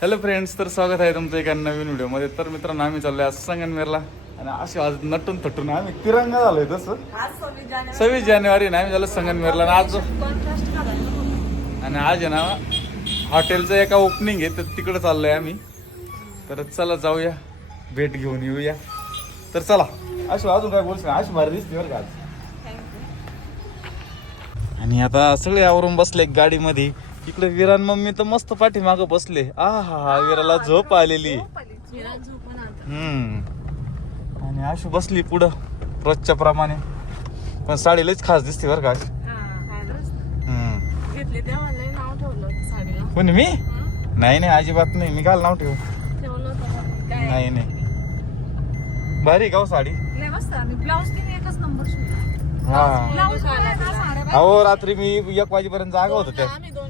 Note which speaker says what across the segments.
Speaker 1: Hello friends तर स्वागत आहे तुमचं एका नवीन व्हिडिओमध्ये. तर मित्रांनो आम्ही चाललोय आज संगनमेरला आणि असे आज नटून थटून आम्ही तिरंगा झालोय तसं.
Speaker 2: आज सव्वीस जानेवारी
Speaker 1: ना आम्ही झालो संगनमेरला आणि आज आणि आज आहे ना हॉटेलचं एका ओपनिंग आहे तर तिकडं चाललोय आम्ही. तर चला जाऊया. भेट घेऊन येऊया. तर चला. अशू अजून काय बोलशील? अशी भारी दिसते बरं का आज. आणि आता सगळे आवरून बसले गाडीमध्ये. इकडे विरान मम्मी तर मस्त पाठीमाग बसले. आ हा हा विराला झोप आलेली. हम्म. आणि आशू बसली पुढं रोजच्या प्रमाणे. पण साडी लईच खास दिसते बरं का आज. हम्म.
Speaker 2: घेतले तेव्हा लय नाव ठेवलं होतं साडीला.
Speaker 1: कोणी मी? नाही नाही अजिबात नाही. मी काल नाव ठेवू.
Speaker 2: ठेवलं होतं काय?
Speaker 1: नाही नाही. भारी गाव साडी?
Speaker 2: लय मस्त. आणि ब्लाऊज तिने एकच नंबर शिवला.
Speaker 1: हा.
Speaker 2: ब्लाऊज साड्या
Speaker 1: अहो रात्री मी एक वाजेपर्यंत जागा होतो त्या.
Speaker 2: आम्ही दोन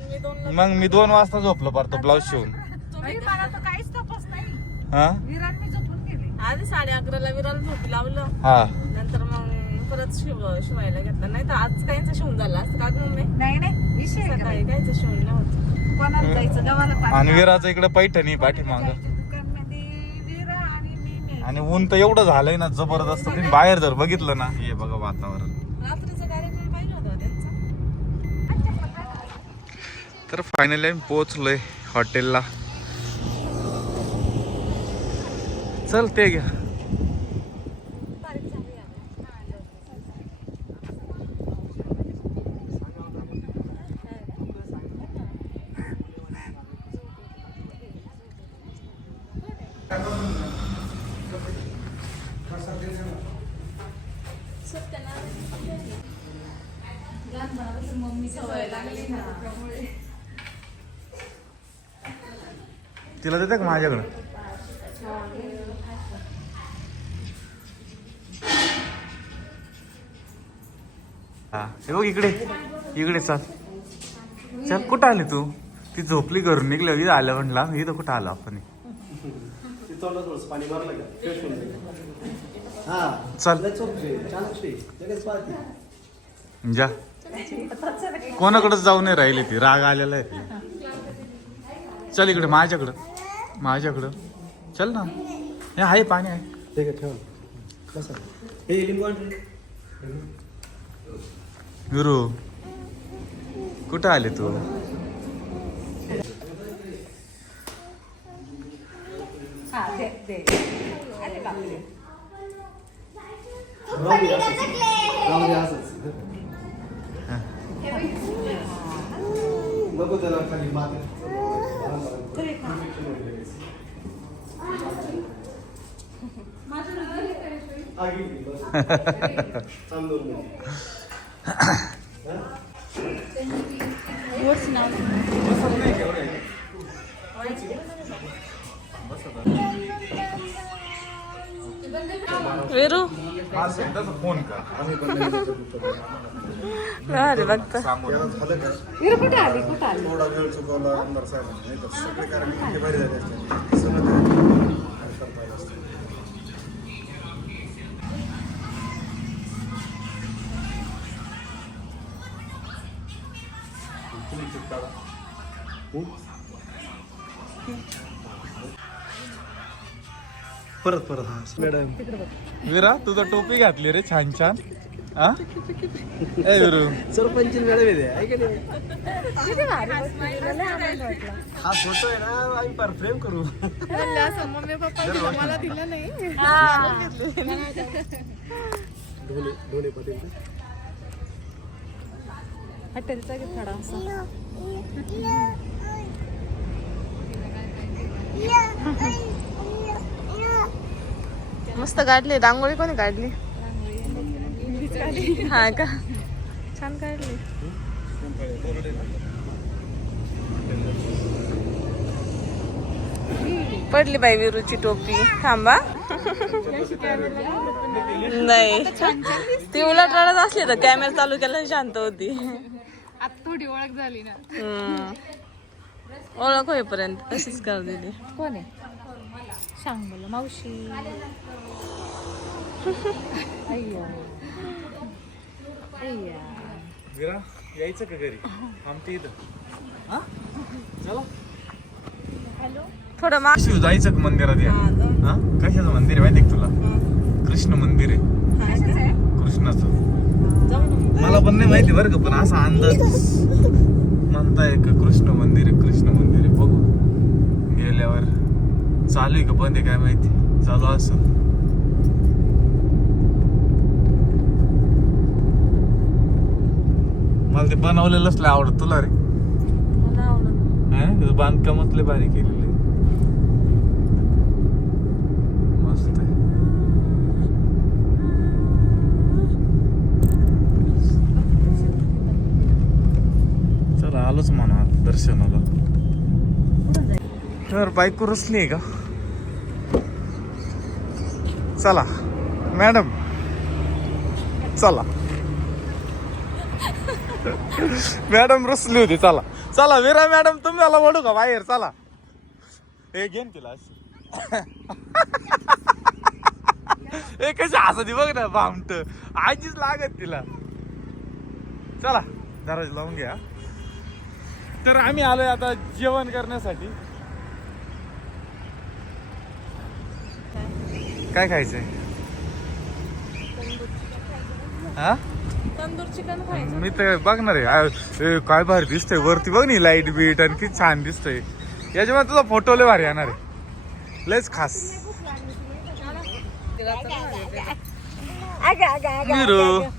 Speaker 1: मग मी दोन वाजता झोपलो पारतो ब्लाऊज शिवून.
Speaker 2: तुम्ही मला तर काहीच तपास नाही.
Speaker 1: हा?
Speaker 2: विरान मी झोपून गेले. आधी साडे अकराला विराला झोप लावलं.
Speaker 1: हा.
Speaker 2: नंतर मग परत शिव शिवायला घेतलं. नाही तर आज काहीच शिवून झालं. असतं का मम्मी. नाही नाही. विषय सकाळी काहीच शिवून नाही होत. कोणाला जायचं? गावाला
Speaker 1: आणि विराचं इकडे पैठणी पाठीमाग.
Speaker 2: दुकानमध्ये विरा आणि मी नाही
Speaker 1: आणि ऊन तर एवढं झालंय ना जबरदस्त. तुम्ही बाहेर जर बघितलं ना हे बघा वातावरण
Speaker 2: रात्रीचा कार्यक्रम पाहिजे होता त्यांचा
Speaker 1: तर फायनली आम्ही पोहोचलोय हॉटेलला. चल ते घ्या तिला देते का माझ्याकडं? हा हे बघ इकडे इकडे चाल. चल कुठं आली तू? ती झोपली घरून निघली इथं आलं म्हणला. इथं कुठं आलो आपण?
Speaker 3: हा
Speaker 1: चल. जा. कोणाकडेच जाऊ नाही राहिली ती. राग आलेला आहे. चल इकडे माझ्याकडं. माझ्याकडं. चल ना. हे आहे पाणी आहे.
Speaker 3: ठीक आहे ठेव. हे रे.
Speaker 1: गुरु कुठं आले तू?
Speaker 2: हा.
Speaker 3: नको त्याला खाली माती आगी बस. थांब दोन मिनिटं.
Speaker 2: वेरू
Speaker 1: आज एकदाच फोन कर
Speaker 2: अरे बघता? वेरू कुठे आली कुठे आली
Speaker 3: थोडा वेळ चुकवला आमदार नाही तर सगळे कार्यक्रम भारी झाले असते परत परत हा. मॅडम.
Speaker 1: विरा तुझं टोपी घातली रे छान छान. हा? ए विरू.
Speaker 3: सरपंच मॅडम ऐका हा फोटो आहे ना आम्ही पर फ्रेम करू.
Speaker 2: मम्मी पप्पा मला दिलं नाही.
Speaker 3: ढोले ढोले पाटील.
Speaker 2: हॉटेलचा की थोडा असा. मस्त काढली रांगोळी कोणी काढली? हा का? छान काढली. पडली बाई विरूची टोपी. थांबा. नाही. ती उलट रडत असली तर कॅमेरा चालू केला शांत होती.
Speaker 4: आता थोडी ओळख झाली ना.
Speaker 2: ओळख होईपर्यंत तशीच कर दिली.
Speaker 4: कोण आहे? सांग मला मावशी. अय्या. अय्या.
Speaker 1: विरा यायचं का घरी? आमच्या इथं. हा? चला.
Speaker 2: थोडं मा
Speaker 1: शिव जायचं का मंदिरात या?
Speaker 2: हा,
Speaker 1: कशाचं मंदिर आहे माहिती आहे का तुला?
Speaker 2: हा.
Speaker 1: कृष्ण मंदिर आहे.
Speaker 2: हा?
Speaker 1: कृष्णाचं. मला पण नाही माहिती बरं का पण असा अंदाज. म्हणताय का कृष्ण मंदिर आहे कृष्ण मंदिर बघू. गेल्यावर चालू आहे का? बंद आहे काय माहिती. चालू असं मला ते बनवलेलंच लय आवडत तुला रे. हा? बांधकामच लय भारी केलेलं आहे मस्त आहे चला आलोच म्हणा आता दर्शनाला. तर बाईक रुसली आहे का? चला. मॅडम. चला. मॅडम रुसली होती चला. चला विरा मॅडम तुम्हाला म्हणू का बाहेर? चला. हे घेन तिला हे कशी हसती बघ ना भामट. आजीच लागत तिला. चला दरवाजा लावून घ्या. तर आम्ही आलोय आता जेवण करण्यासाठी. काय खायचंय? हा?
Speaker 2: तंदूर चिकन खायचं.
Speaker 1: मी तर बघणार आहे. आ- ए, काय भारी दिसतंय. वरती बघ नी लाइट बीट आणि किती छान दिसतंय. याच्यामध्ये तुझा फोटो लय भारी येणार आहे. लयच खास. मीरू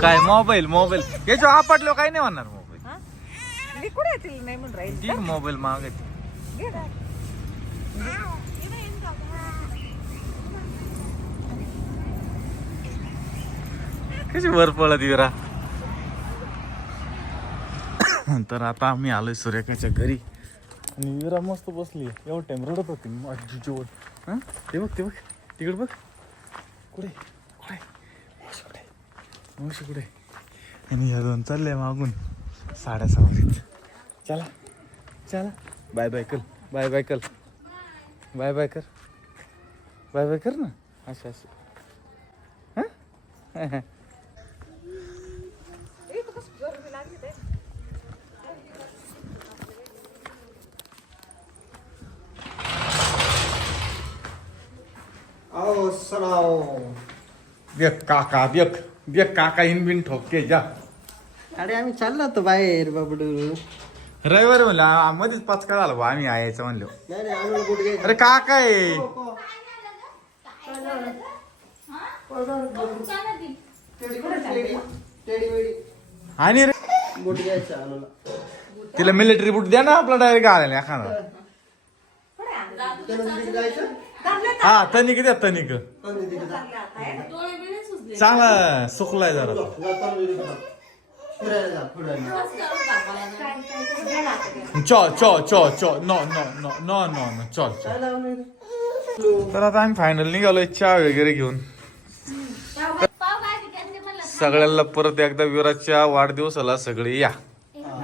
Speaker 1: काय मोबाईल मोबाईल याच्या आपटलो काय नाही म्हणणार मोबाईल?
Speaker 2: मी कुठे येतील नाही म्हणून राहील.
Speaker 1: ठीक मोबाईल मागत
Speaker 2: घे ना.
Speaker 1: कशी वर पळत विरा तर आता आम्ही आलोय सुरेखाच्या घरी. आणि विरा मस्त बसली एवढं टाइम रडत होती आजी जेवण हा? ते बघ ते बघ. तिकडे बघ. कुठे? मावशी कुठे आणि ह्या दोन चालले मागून. साड्या सावलीत चला. चला. बाय बाय कर. बाय बाय कर. बाय बाय कर. बाय बाय कर ना. असं असं. हां?
Speaker 3: आओ सराव
Speaker 1: व्यक काका व्यक. व्यक काका इन बिन ठोके जा.
Speaker 5: अरे आम्ही चाललो होतो बाहेर बाबडू.
Speaker 1: रविवारी म्हणलं मध्येच पाचका झाला बा आम्ही यायचं म्हणलो.
Speaker 5: नाही नाही आम्हाला कुठे घ्यायचं?
Speaker 1: अरे काका आहे.
Speaker 5: टेडी वेडी
Speaker 1: आणि रे
Speaker 5: बोट घ्यायचं आम्हाला?
Speaker 1: तिला मिलिटरी बूट द्या ना आपला डायरेक्ट आला एखादा.
Speaker 5: जायचं?
Speaker 1: हा तनिक द्या तनिक. चांगला सुकलाय जरा. चो चो चो चो. No no no no no no
Speaker 5: इथे?
Speaker 1: तर आता आम्ही फायनल निघालोय चहा वगैरे घेऊन. सगळ्यांना परत एकदा विराजच्या वाढदिवसाला सगळे या.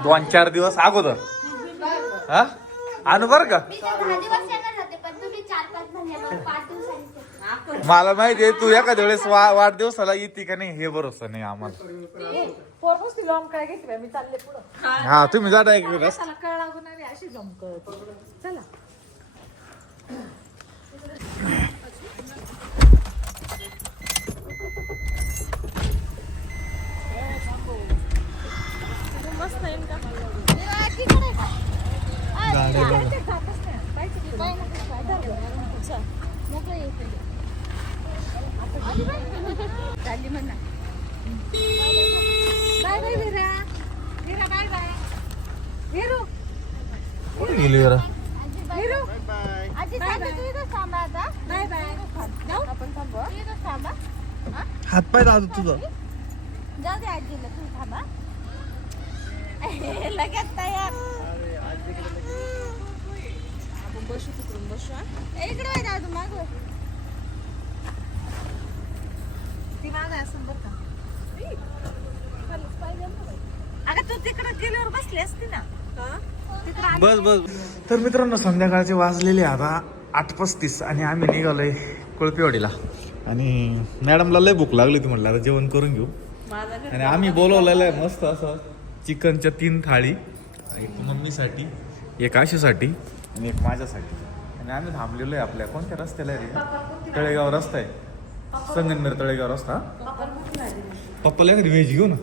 Speaker 1: दोन चार दिवस अगोदर. हा? आणू बर का
Speaker 6: मी तर दहा दिवस येणार होते पण तुम्ही चार पाच महिन्यावर पाच दिवसांनी
Speaker 1: मला माहिती आहे तू एका वेळेस वा वाढदिवसाला येते का नाही हे भरोसा नाही आम्हाला.
Speaker 2: पोरपूस ती लॉम काय घेतली मी चालले पुढं.
Speaker 1: हा तुम्ही जाता एक वेळेस.
Speaker 2: त्याला कळ लागून आली अशी जमकत चला मस्त आहे का
Speaker 6: तिकडे का? मोकळं येऊ दे. चालली म्हणा. Bye bye Vira. Vira bye bye. Viru,
Speaker 1: कुठे गेली विरा
Speaker 6: आजी बाय. आजी थांबा, तू इथंच थांबा आता. जाऊ? तू इथंच थांबा.
Speaker 1: हात पाय दादू तुझं
Speaker 6: जाऊ दे आजीला तू थांबा लगेच तयार
Speaker 2: आपण बसू तिकडून बसू हा?
Speaker 6: इकडे वळ दादू माग वळ.
Speaker 2: ती माग असं बरं का? ई, खालीच पाहिजे ना बाई. अगं तू तिकडे गेल्यावर बसली असती ना? तिकडे आली
Speaker 1: बस बस. तर मित्रांनो संध्याकाळचे वाजलेले आता आठ पस्तीस आणि आम्ही निघालोय कुळपिवाडीला. आणि मॅडमला लय भूक लागली होती म्हटलं आता जेवण करून घेऊ. आणि आम्ही बोलवलेलं आहे मस्त असं चिकनच्या तीन थाळी एक मम्मीसाठी एक आशीसाठी आणि एक माझ्यासाठी. आणि आम्ही थांबलेलो आहे आपल्या कोणत्या रस्त्याला आहे रे? तळेगाव रस्ता आहे. संगमनेर तळेगाव रस्ता. पप्पाला एखादी व्हेज घेऊ ना?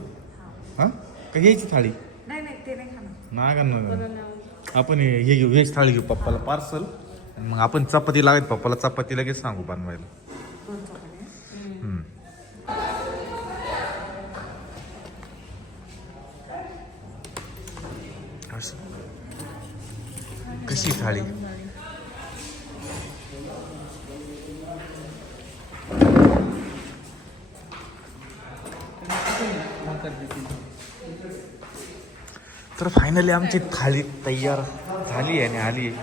Speaker 1: हा? का घ्यायची थाळी?
Speaker 2: नाही नाही ते नाही खाणार.
Speaker 1: नाही करणार आपण हे हे घेऊ व्हेज थाळी घेऊ पप्पाला पार्सल. मग आपण चपाती लागत पप्पाला चपाती लगेच सांगू बनवायला. कशी थाळी? तर फायनली आमची थाळी तयार झाली आहे आणि आली.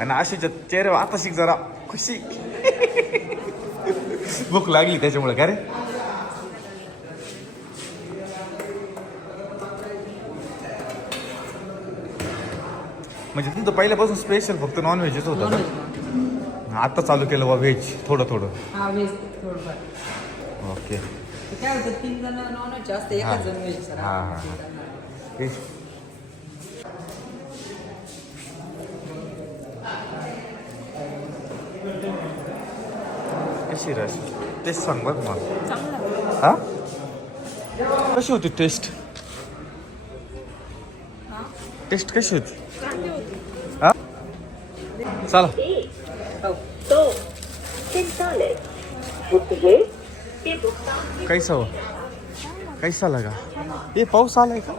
Speaker 1: आणि आशीच्या चेहरे आता शिक जरा. खुशी. भूक लागली त्याच्यामुळे का रे? म्हणजे तुमचं पहिल्यापासून स्पेशल फक्त नॉन व्हेजच होतं आता चालू केलं बा व्हेज थोडं थोडं.
Speaker 7: हा
Speaker 1: ओके
Speaker 7: काय होतं तीन जण नॉन व्हेज असते
Speaker 1: हा.
Speaker 7: एकच जण व्हेज सर
Speaker 1: हा, हा, हा. हे. कशी रस टेस्ट सांग बघ मला हा? कशी होती टेस्ट टेस्ट कशी होती? हा? चला. कैसा हो? कैसा लगा? ये पाऊस आलाय का?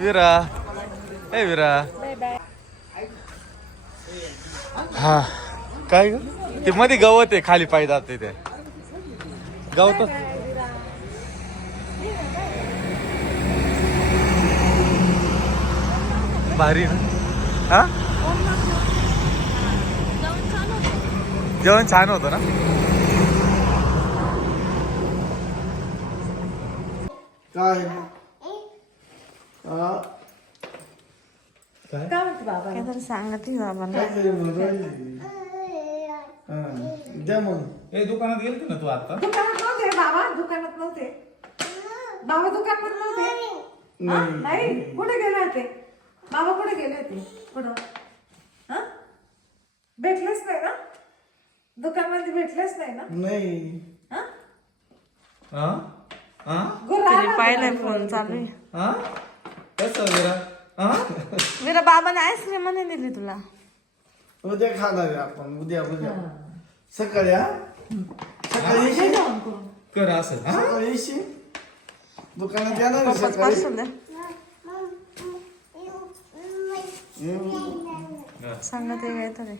Speaker 1: विरा। ए विरा। हा काय ग? ते मध्ये गवत आहे खाली पाय जाते ते. गवत? भारी ना? हा? जेवण छान होतं ना?
Speaker 5: काय हा.
Speaker 2: काय? तरी सांगत बाबांना.
Speaker 5: द्या मग.
Speaker 1: ए दुकानात गेलती ना तू आता?
Speaker 2: दुकानात नव्हते बाबा दुकानात नव्हते. बाबा दुकानात नव्हते. हा? नाही? कुठे गेले होते? बाबा कुठे गेले होते? कुठं? हा? भेटलेच नाही ना? दुकानामध्ये भेटलेच नाही ना?
Speaker 5: नाही.
Speaker 2: हा?
Speaker 1: हा? हा?
Speaker 2: पाहिलंय फोन चालू आहे.
Speaker 1: हा? कसं विरा हा?
Speaker 2: मेरा बाबाने आईस्क्रीम दिली तुला.
Speaker 5: उद्या खाणार आहे आपण उद्या उद्या. सकाळी हा? सकाळी येशील?
Speaker 1: कर असं हा?
Speaker 5: सकाळी येशील? दुकानात येणार आहे सकाळी.
Speaker 2: पार्सल द्या
Speaker 5: येऊ.
Speaker 2: सांगत आहे काय तरी.